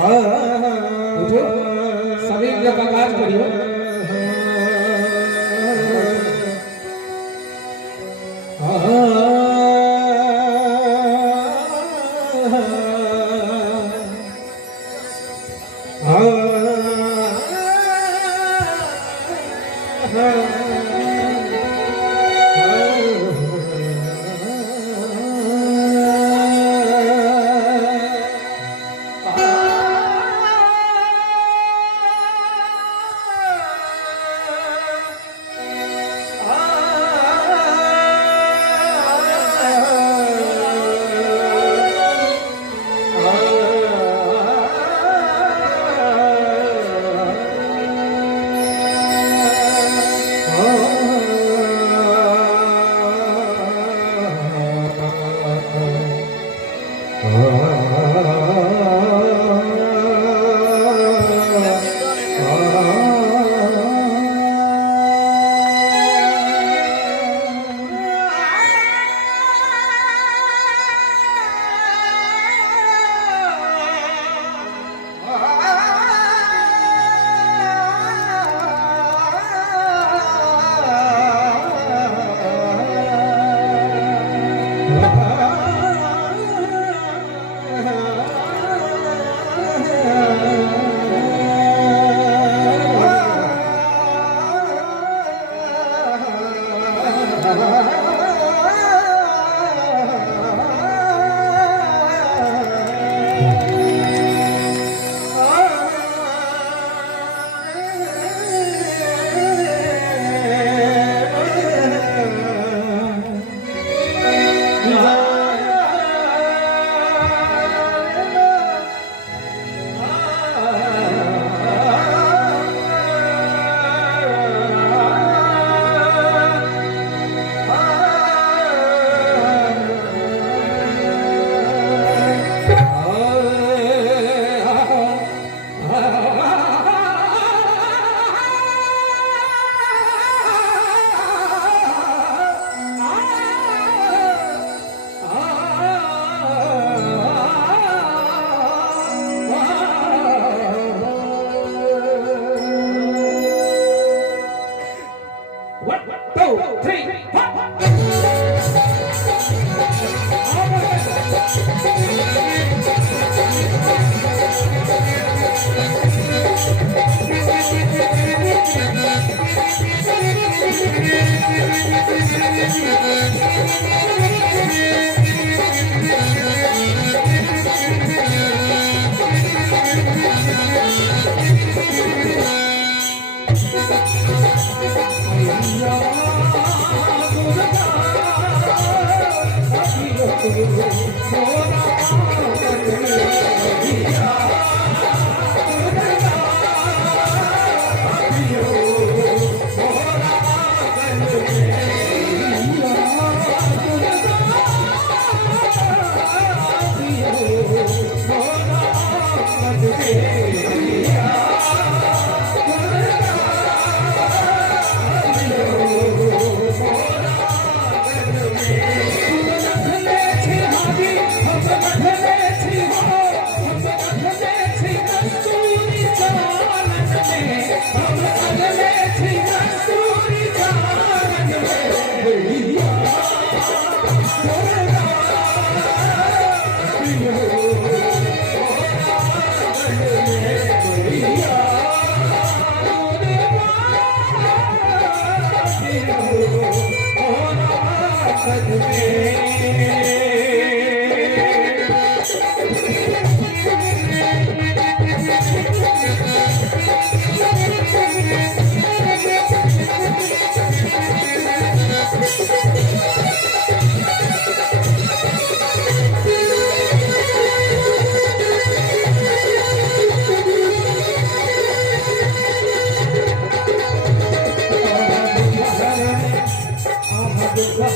उठो सभी का काज करियो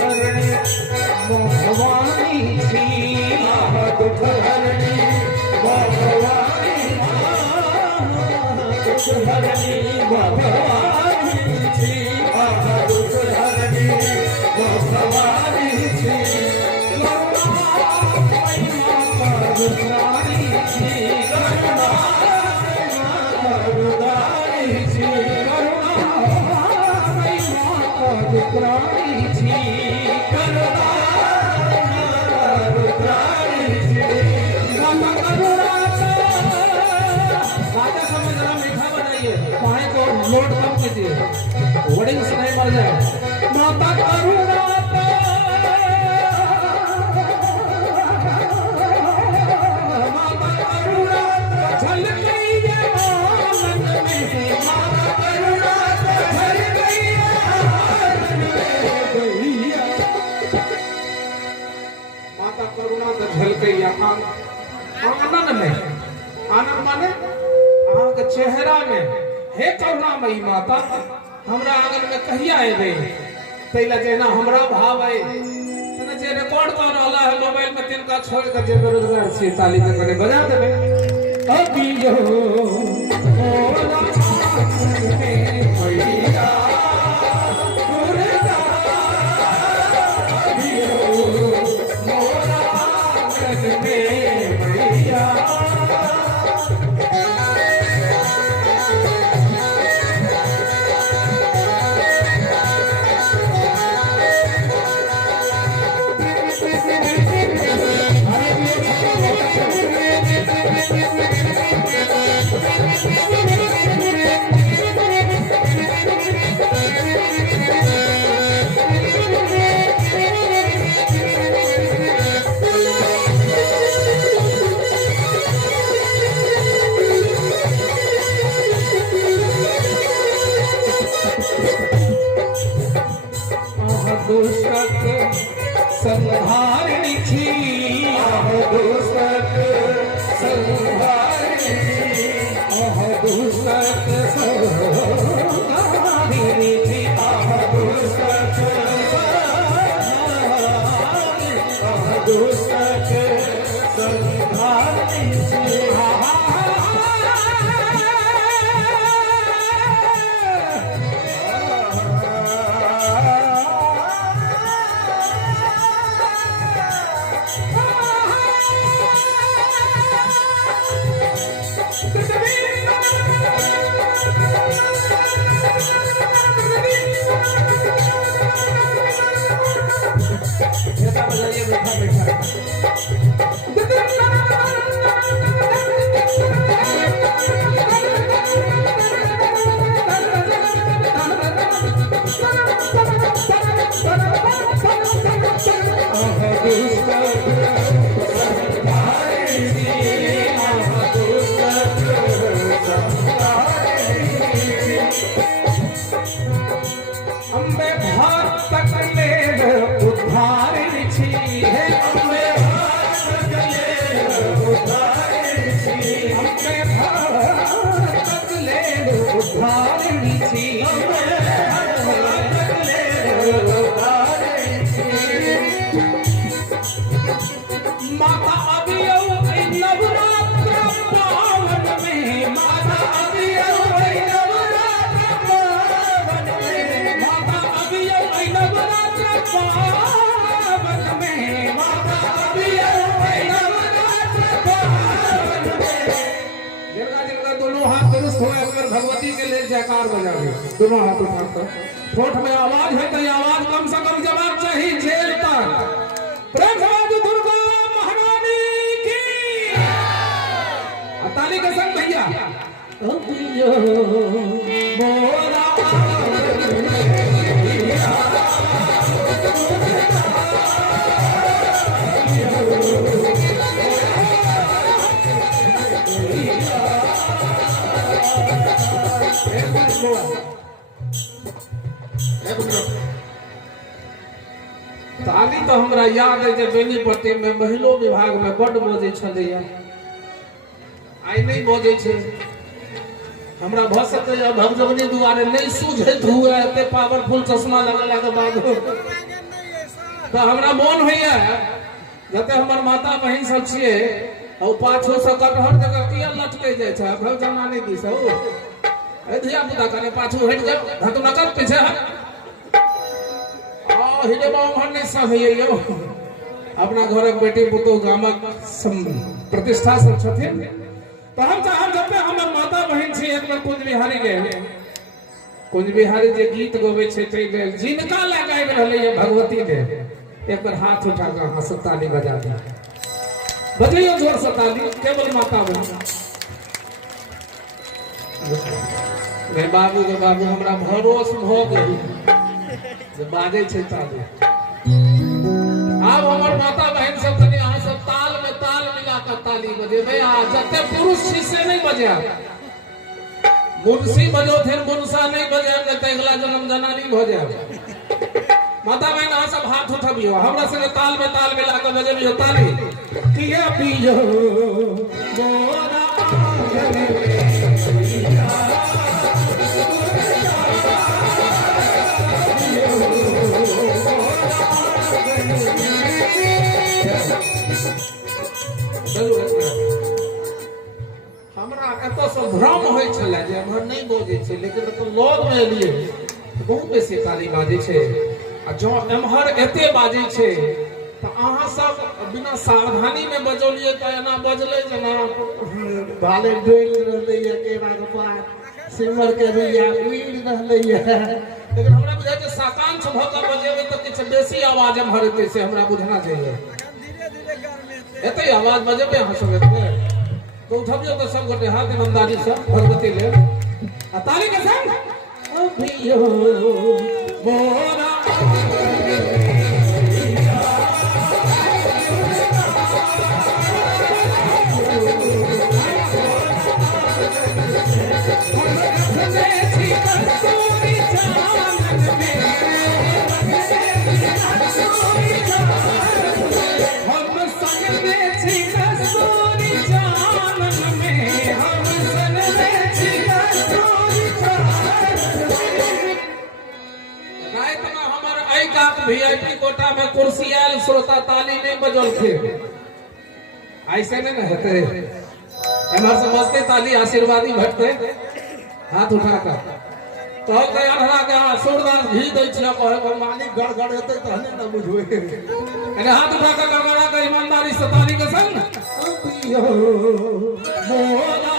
Hare रुद्राणी छी करुणा रुद्राणी छी माता करुणा राजा समय जरा मीठा बनाइए पानी को लोड कम कीजिए वर्डिंग से नहीं मर जाए माता करुणा आनंद में आनंद माने अहाँ के चेहरा में हे करुणामयी माता हमरा आंगन में कहिया एबे तैला जेना हमरा भाव है तने जे रिकॉर्ड कर रहला है मोबाइल में तिनका छोड़ के जे बेरोजगार छी ताली के कने बजा देबे अभी जो मोला में भैया संहारिणी थी दुष्ट संहारिणी दुष्ट संहारिणी थी दुष्ट संहारिणी थी भगवती के लिए जयकार बजावे दोनों हाथ उठाकर होठ में आवाज है तो आवाज कम से कम जवाब चाहिए जेल तक प्रेम समाज दुर्गा महारानी की ताली के संग भैया मोरा ताली तो हमरा याद है जब बेनीपट्टी में महिलो विभाग में बड़ बजे छलैया आई नहीं बजे छे हमरा भ सके भगजगनी दुआरे नहीं सूझत हुए एते पावरफुल चश्मा लगला के बाद तो हमरा मन होइया जते हमर माता बहिन सब छिए और पाछो से कटहर जगह किया लटके जाय छै भगजना नहीं दी से ए धिया पुता कने पाछो हट जाओ धत न कर पीछे हिडे बाबू मन नहीं सहिए यो अपना घरक बेटी पुतो गामक प्रतिष्ठा सब छथिन तो हम चाहब जब हमर माता बहिन छी एक बार कुंज बिहारी के कुंज बिहारी जे गीत गबै छै तै लेल जिनका लगाइ रहलै है भगवती ने एक बार हाथ उठा के अहाँ सब ताली बजा दी, बजैयो जोर से ताली, केवल माता बजा। रे बाबू रे बाबू हमरा भरोस भ गेल जे बाजै छै ताली। आब हमर माता बहन सब कनी अहाँ सब ताल में ताल मिला के ताली बजेबै। आ जते पुरुष छी से नहीं बजा, मुंशी बजो थे मुंसा नहीं बजे तो अगला जन्म जनानी भ जाए। माता बहन अहाँ सब हाथ उठबियो, हमरा संगे ताल में ताल मिला के बजेबियो ताली। किया पियो मोरा आंगन में हमरा एतो से भ्रम होय छले जे हमर नहीं बजे छै, लेकिन तो लग में एलिए बहुत बेसी ताली बाजे छै। आ जो एम्हर एते बाजे छै तो अहाँ सब बिना सावधानी में बजौलिए तो एना बजले जना भाले डोल रहले ये केरा के पात सिमर के रुइया उड़ रहले ये। लेकिन हमरा बुझाय छै साकांक्ष भ के बजेबै तो किछ बेसी आवाज एम्हर एते से हमरा बुझना चाहिए। एते आवाज बजेबै अहाँ सब एते तो उठबियो तो सब गोटे हाथ ईमानदारी से भगवती ले आ ताली के संग अभियो मोरा वीआईपी कोटा में कुर्सी आयल श्रोता ताली नहीं बजल थे, ऐसे नहीं ना होते। हमारे समझते ताली आशीर्वादी भटते हाथ उठा कर तो यार के सूरदास घी दै छिया कहे मालिक गड़गड़ हेतै तहने न बुझबै। अरे हाथ उठा कर गड़गड़ा के ईमानदारी से ताली के संग अबियो मोरा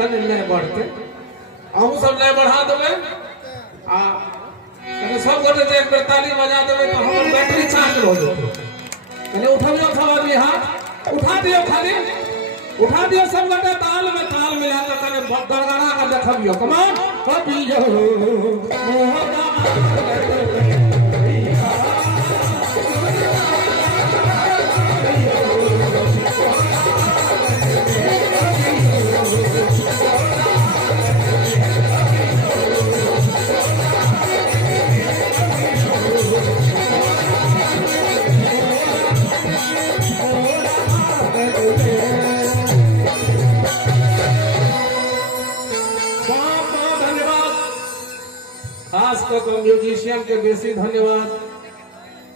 तने ले बढ़ते अहू सब ले बढ़ा देबे आ तने सब गोटे जे एक बेर ताली बजा देबे तो हमर बैटरी चार्ज हो जेतै तने उठाबियो सब आदमी हाथ उठा दियो खाली उठा दियो सब गोटे ताल में ताल मिला के तने गड़गड़ा के देखबियो कमान कबियो मोहदा खास कऽ म्यूजिशियन के बेसी धन्यवाद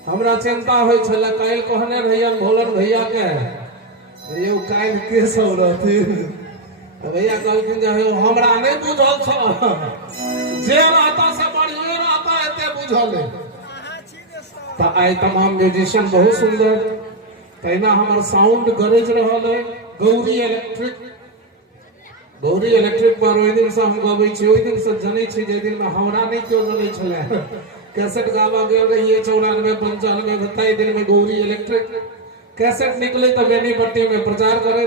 हमरा चिंता होय छले काल कहने रहियन भोलन भैया के यो काल के सब रहथि भैया कहलखिन जे हमरा नहीं बुझल छ जे रहता से बढ़िया रहता एते बुझल त आइ तमाम म्यूजिशियन बहुत सुंदर तैना हमर साउंड गरज रहल है गौरी इलेक्ट्रिक पर ओइ दिन से हम गबै छी ओइ दिन से जनै छी जे दिन में हमरा नहीं क्यों जनै छले कैसेट गावा गेल रहिए 94 95 27 दिन में गौरी इलेक्ट्रिक कैसेट निकले तो बेनीपट्टी में प्रचार करे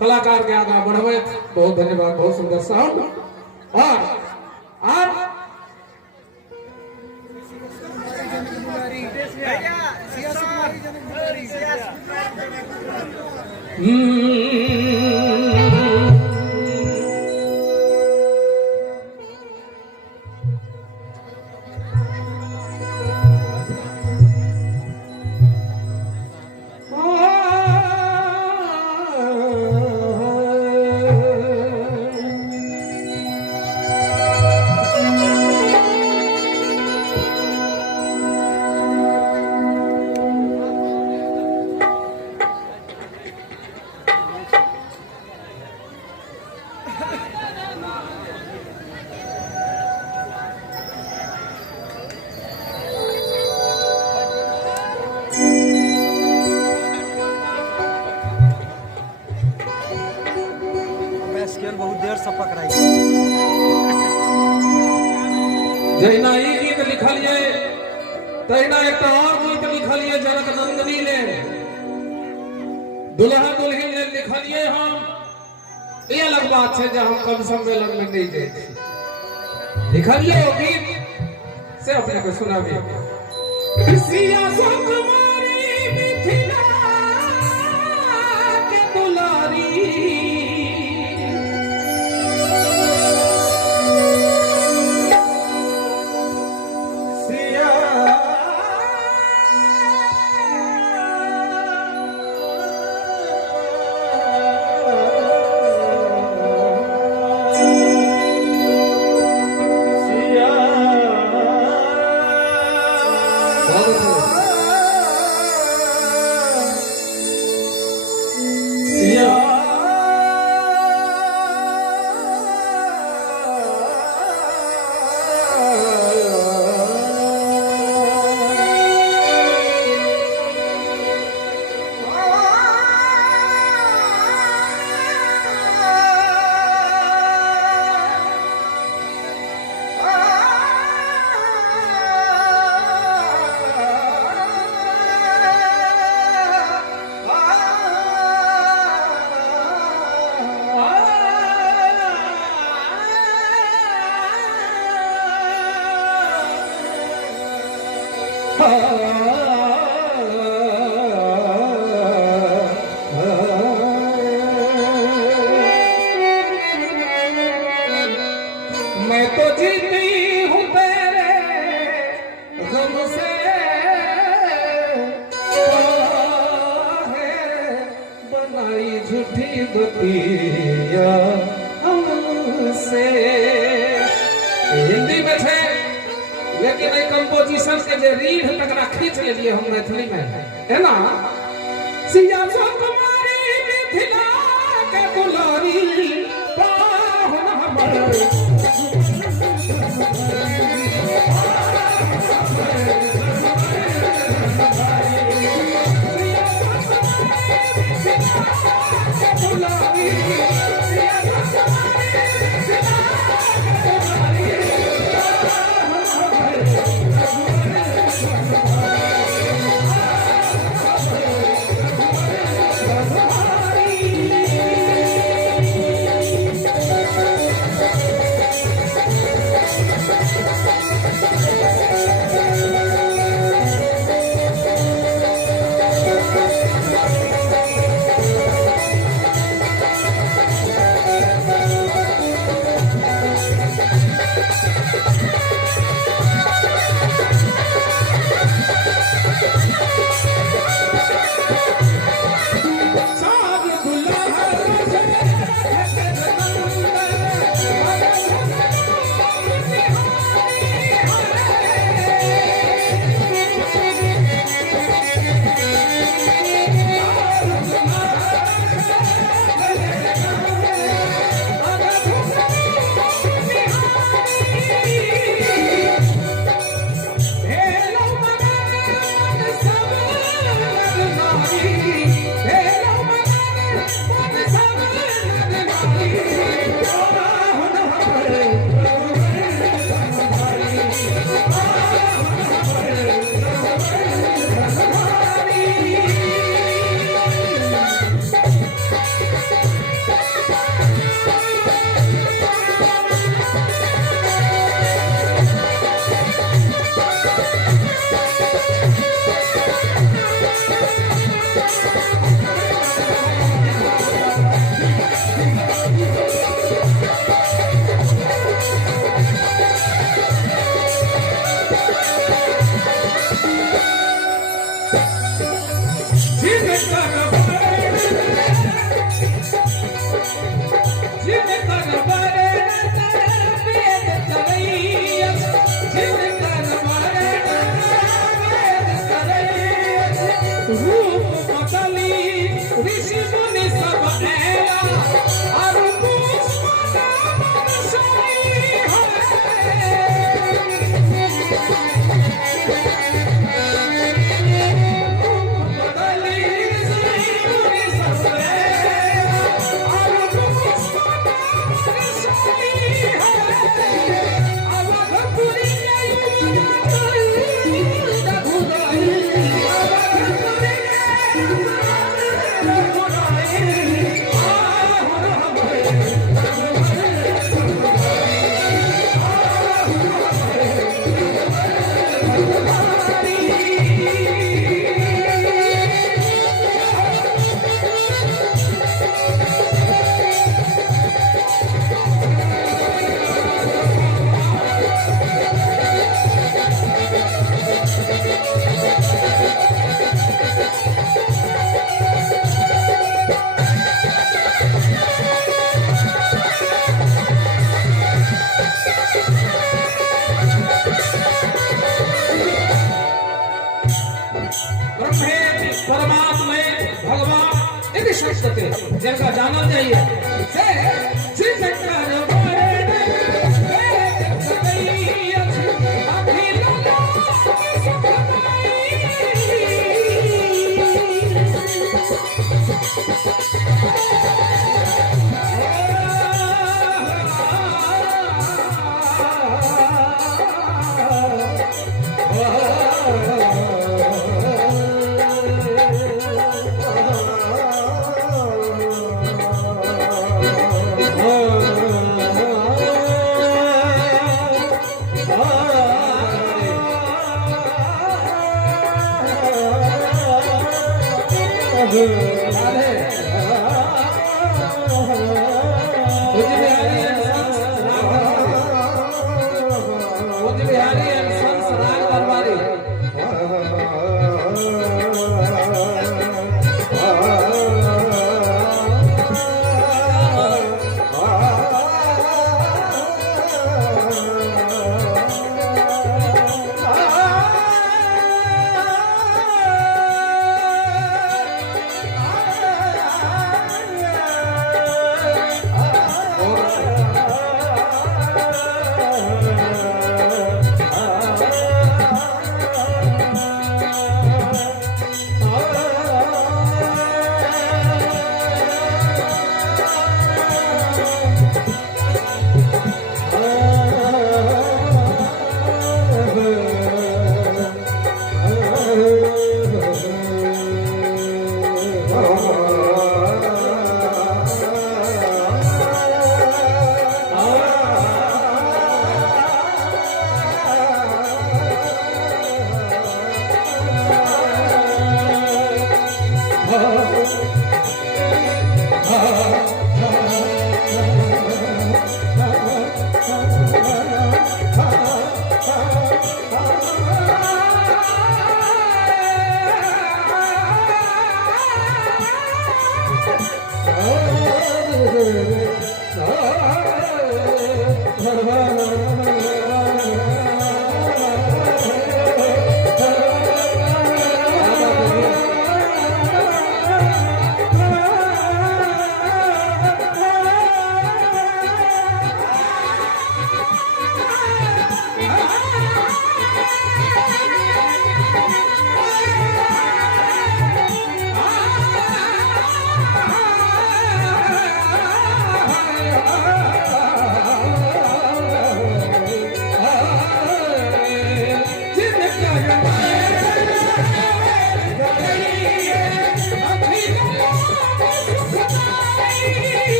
कलाकार के आगे बढ़वे बहुत धन्यवाद बहुत सुंदर साउंड और बहुत देर से पकड़ाई जहिना ई गीत लिखलिए तहिना एक और गीत लिखलिए जनक नंदिनी ने दुल्हा दुल्हन ने लिखलिए हम ये अलग बात है जब हम कवि सम्मेलन में नहीं गए लिखलिए वो गीत से अपने को सुनाइए सिया सुकुमारी मिथिला के दुलारी मैं तो जीती हूँ तेरे गम से बनाई झूठी बतिया हमसे हिंदी में थे लेकिन एक कंपोजिशन के जे रीढ़ तकरा खींच लेलिए हम मैथिली में है ना सिया कुमारी मिथिला के दुलारी पाहुन हमर दुलारी विशिष्ट के जिनका जानल जाइए से जिनकर बरन सकई अछि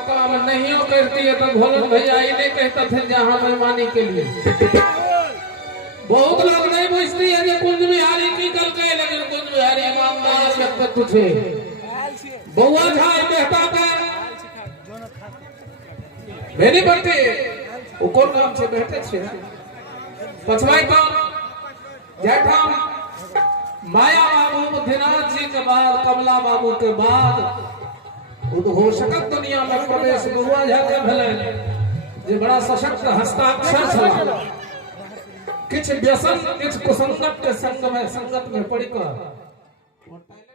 अखिल तो भोलन भैया ही नहीं कहता थे जहाँ मेहमानी के लिए बहुत लोग नहीं पूछती है कि कुंज बिहारी की कल कहे लेकिन कुंज बिहारी ईमानदार व्यक्तित्व थे बउआ झाड़ कहता था भेनी पड़ती वो कौन काम से बैठे थे पछवाई तो जयठाम माया बाबू बुद्धिनाथ जी के बाद कमला बाबू के बाद हो सकत दुनिया में प्रवेश बउआ झा के भेलै जे बड़ा सशक्त हस्ताक्षर छल किछ व्यसन किछ कुसंगत के संग में पड़ कर